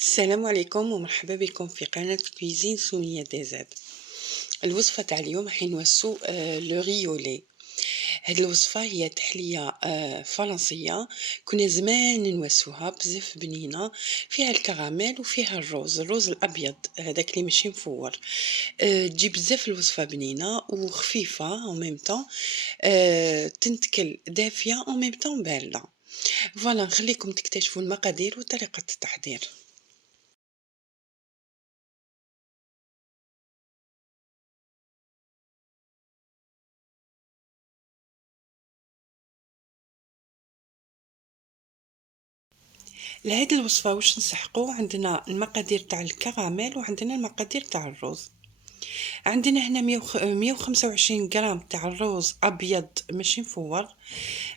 السلام عليكم ومرحبا بكم في قناة كويزين سمية ديزاد. الوصفة تاع اليوم حنوصو لو ريولي. هاد الوصفة هي تحلية فرنسية. كنا زمان نوسوها بزاف بنينة، فيها الكراميل وفيها الروز الابيض هذاك اللي ماشي مفور. تجي بزاف الوصفة بنينة وخفيفة او ميم طون، تنتكل دافية او ميم طون باردة. فوالا نخليكم تكتشفوا المقادير وطريقة التحضير. لهاد الوصفة واش نسحقو؟ عندنا المقادير تاع الكراميل وعندنا المقادير تاع الروز. عندنا هنا 125 غرام تاع الروز ابيض ماشي مفور.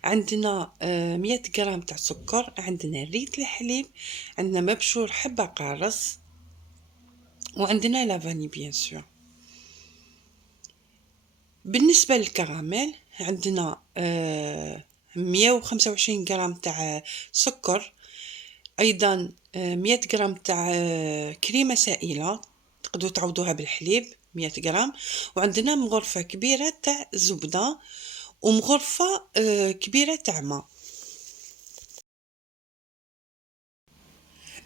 عندنا 100 غرام تاع سكر، عندنا ريت الحليب، عندنا مبشور حبة قارص، وعندنا لافاني بيان سور. بالنسبة للكراميل عندنا 125 غرام تاع سكر، ايضا 100 غرام تاع كريمه سائله تقدروا تعوضوها بالحليب 100 غرام، وعندنا مغرفه كبيره تاع زبده ومغرفه كبيره تاع ماء.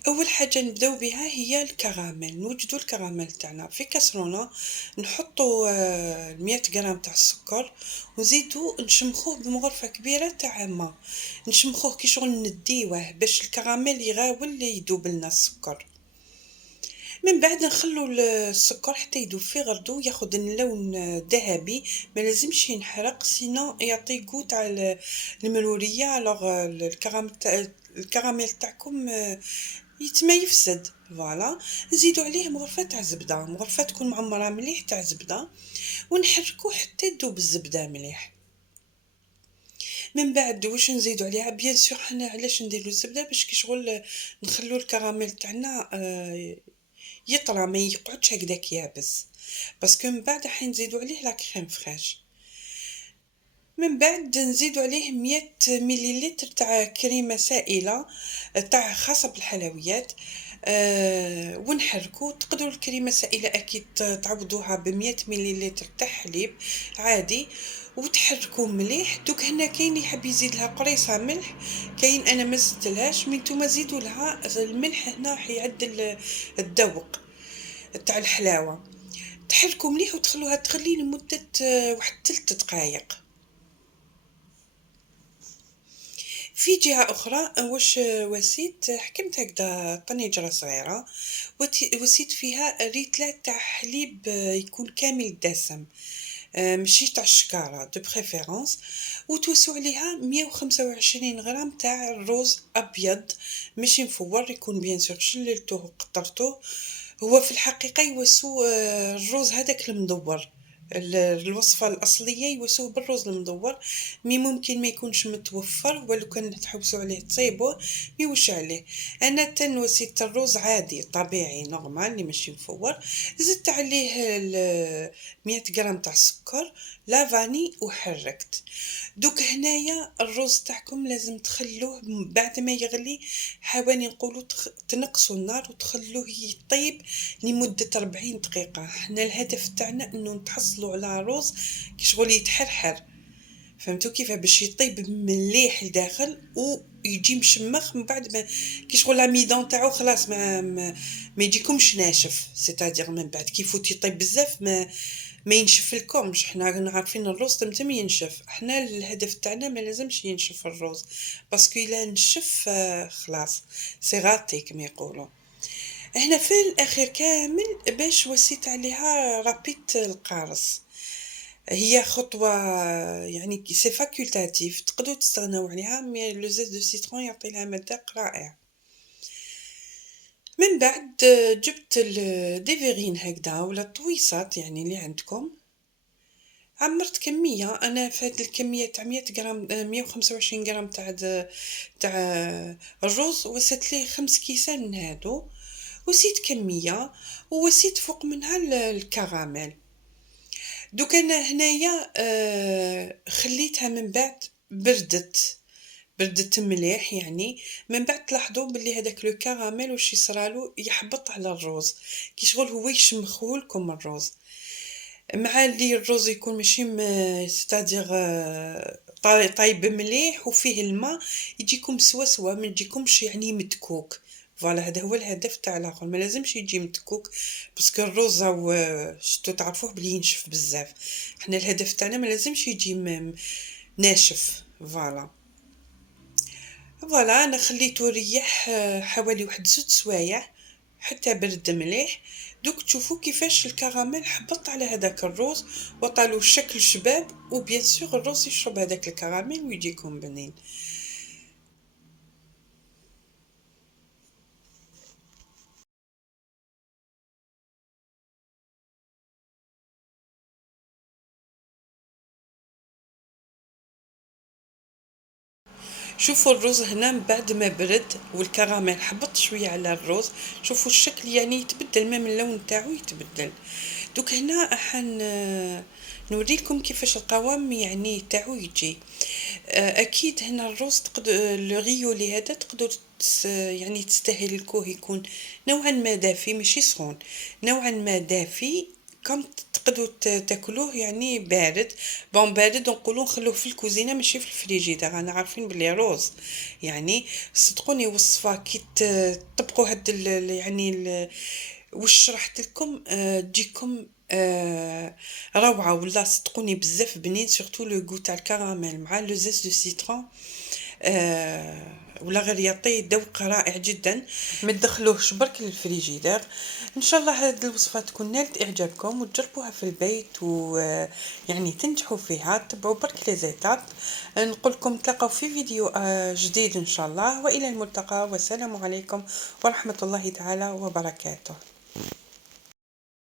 اول حاجه نبداو بها هي الكراميل. نوجدوا الكراميل تاعنا في كاسرونه، نحطوا 100 غرام تاع السكر ونزيدوا نشمخوه بمغرفه كبيره تاع ماء. نشمخوه كي شغل نديوه باش الكراميل يغاول يذوب لنا السكر. من بعد نخلو السكر حتى يذوب في غردو ياخذ اللون ذهبي، ما لازمش ينحرق سينو يعطي جو تاع المروريه. الوغ الكراميل تاعكم يتما يفسد. فوالا نزيدو عليه مغرفه تاع زبده، مغرفه تكون معمره مليح تاع زبده، ونحركو حتى تذوب الزبده مليح. من بعد واش نزيدو عليها؟ بيان سور حنا علاش نديرو الزبده؟ باش كي شغل نخلو الكراميل تاعنا يطرى، ما يقعدش هكذاك يابس. باسكو من بعد راح نزيدو عليه لا كريم فريش. من بعد نزيدو عليه 100 مليلتر تاع كريمه سائله تاع خاصه بالحلويات. ونحركو. تقدروا الكريمه السائله اكيد تعوضوها ب 100 مليلتر تاع حليب عادي، وتحركوا مليح. دوك هنا كاين اللي يحب يزيد لها قريصه ملح، كاين انا ما زدتلهاش، من نتوما زيدوا لها الملح، هنا راح يعدل الذوق تاع الحلاوه. تحركوا مليح وتخلوها تغلي لمده واحد 3 دقائق. في جهة أخرى واش وسيت حكمت هكذا طنجرة صغيرة، وسيت فيها ريتلات تاع حليب يكون كامل الدسم، ماشي تاع الشكارة دو بريفيرونس. وتوسو عليها 125 غرام تاع الروز أبيض ماشي مفور، يكون بيان سور شللتوه وقطرتوه. هو في الحقيقة يوسو الروز هذاك المدور. الوصفة الأصلية يوسوه بالروز المدور، مي ممكن ما يكونش متوفر، ولو كان تحوسوا عليه تصيبوه ميوش عليه. انا تنوسيت الروز عادي طبيعي نورمال اللي ماشي مفور، زدت عليه 100 غرام تاع السكر لافاني وحركت. دوك هنايا الروز تاعكم لازم تخلوه بعد ما يغلي حوالي نقولوا تنقصوا النار وتخلوه يطيب لمدة 40 دقيقة. حنا الهدف تاعنا انه نتحصلوا على روز كي شغل يتحرحر، فهمتوا كيف؟ باش يطيب مليح لداخل ويجي مشمخ. من بعد ما كي شغل لاميدون تاعو خلاص ما يجيكمش ناشف، سيتادير من بعد كيف يطيب بزاف ما ينشف لكمش. حنا عارفين الروز تمتم ينشف، حنا الهدف تاعنا ما لازمش ينشف الروز، باسكو الا نشف خلاص سي غاتي كما يقولوا. هنا في الاخير كامل باش وسيت عليها رابيت القارص. هي خطوة يعني سي فاكولتاتيف، تقدروا تستغناو عليها، مي لو زيت دو سيترون يعطي لها مذاق رائع. من بعد جبت ديفيرين هكذا ولا طويصات يعني اللي عندكم، عمرت كمية. انا في هذه الكمية تاع 100 غرام 125 غرام تاع الرز وسيت ليه 5 كيسان من هادو، وسيت كمية ووسيت فوق منها الكراميل. دوك انا هنايا خليتها من بعد بردت بردت مليح يعني. من بعد تلاحظوا باللي هذاك لو كراميل واش يصرالو يحبط على الروز، كي شغل هو يشمخوه لكم الروز، مع اللي الروز يكون ماشي ستادير طايب مليح وفيه الماء، يجيكم سوا سوا، ما يجيكمش يعني متكوك. فوالا هذا هو الهدف تاع الاخر، ما لازمش يجي متكوك، باسكو الروز راهو شتو تعرفوه بلي ينشف بزاف. حنا الهدف تاعنا ما لازمش يجي ناشف. فوالا فوالا انا خليته يريح حوالي واحد 2 سوايع حتى برد مليح. دوك تشوفوا كيفاش الكراميل حبط على هذاك الروز وطالو شكل شباب، وبيان سور الروز يشرب هذاك الكراميل ويجيكم بنين. شوفوا الرز هنا من بعد ما برد والكراميل حبط شويه على الرز، شوفوا الشكل يعني يتبدل، ما من اللون تاعو يتبدل. دوك هنا نوريكم كيفاش القوام يعني تاعو يجي. اكيد هنا الرز تقدر لو غيولي هذا تقدر يعني تستهلكوه يكون نوعا ما دافي ماشي سخون، نوعا ما دافي. كم تقدروا تاكلوه يعني بارد. بون بارد نقولوا نخلوه في الكوزينه ماشي في الفريجيدير، انا عارفين بلي روز يعني. صدقوني وصفه كي تطبقوا هاد يعني واش شرحت لكم تجيكم روعه. ولا صدقوني بزاف بنين، سورتو لو غو تاع الكراميل مع لو زيت دو سيترون ولا غير يعطي ذوق رائع جدا. ما تدخلوهش برك للفريجيدير. ان شاء الله هذه الوصفه تكون نالت اعجابكم وتجربوها في البيت ويعني تنجحوا فيها. تبعوا برك لي زيتاب. نقول لكم تلاقاو في فيديو جديد ان شاء الله، والى الملتقى، والسلام عليكم ورحمه الله تعالى وبركاته.